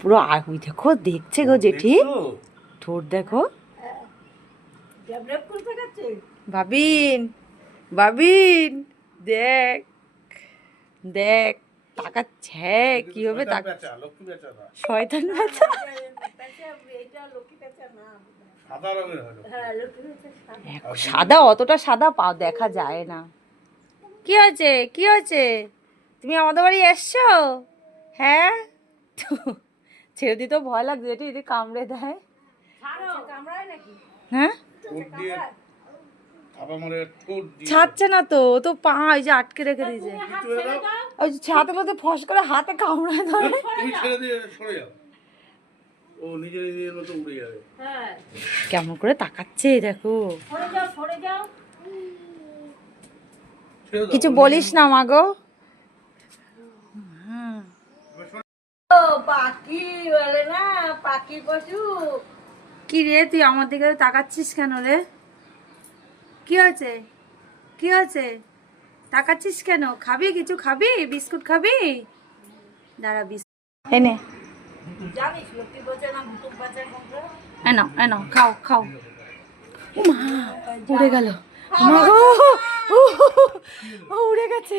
পুরো ওই দেখো দেখছে গো জেঠি, ঠোঁট দেখো। ভাবিন ভাবিন দেখ দেখ তাকাচ্ছে, কি হবে শয়তান বাচ্চা। সাদা অতটা সাদা দেখা যায় না। কি হয়েছে কি হয়েছে, তুমি আমাদের বাড়ি এসছো? হ্যাঁ ছেড়ে দিতে ভয় লাগছে, যেটি যদি কামড়ে দেয়। হ্যাঁ ছাড়ছে না তো, ও তো পা ওই যে আটকে রেখে দিয়েছে, ওই ছাদের মধ্যে ফস করে হাতে কামড়ায় ধরে। কেমন করে তাকাচ্ছে দেখো। কিছু বলিস না মাগো। পাখি বলে না, পাখি পশু। কি রে তুই আমার দিকে তাকাচ্ছিস কেন রে? কি হয়েছে কি হয়েছে, তাকাচ্ছিস কেন? খাবি কিছু, খাবি বিস্কুট খাবি? দাঁড়া বিস্কুট এনে, এনো এনো খাও খাও। ও মা উড়ে গেল, মা গো ও উড়ে গেছে।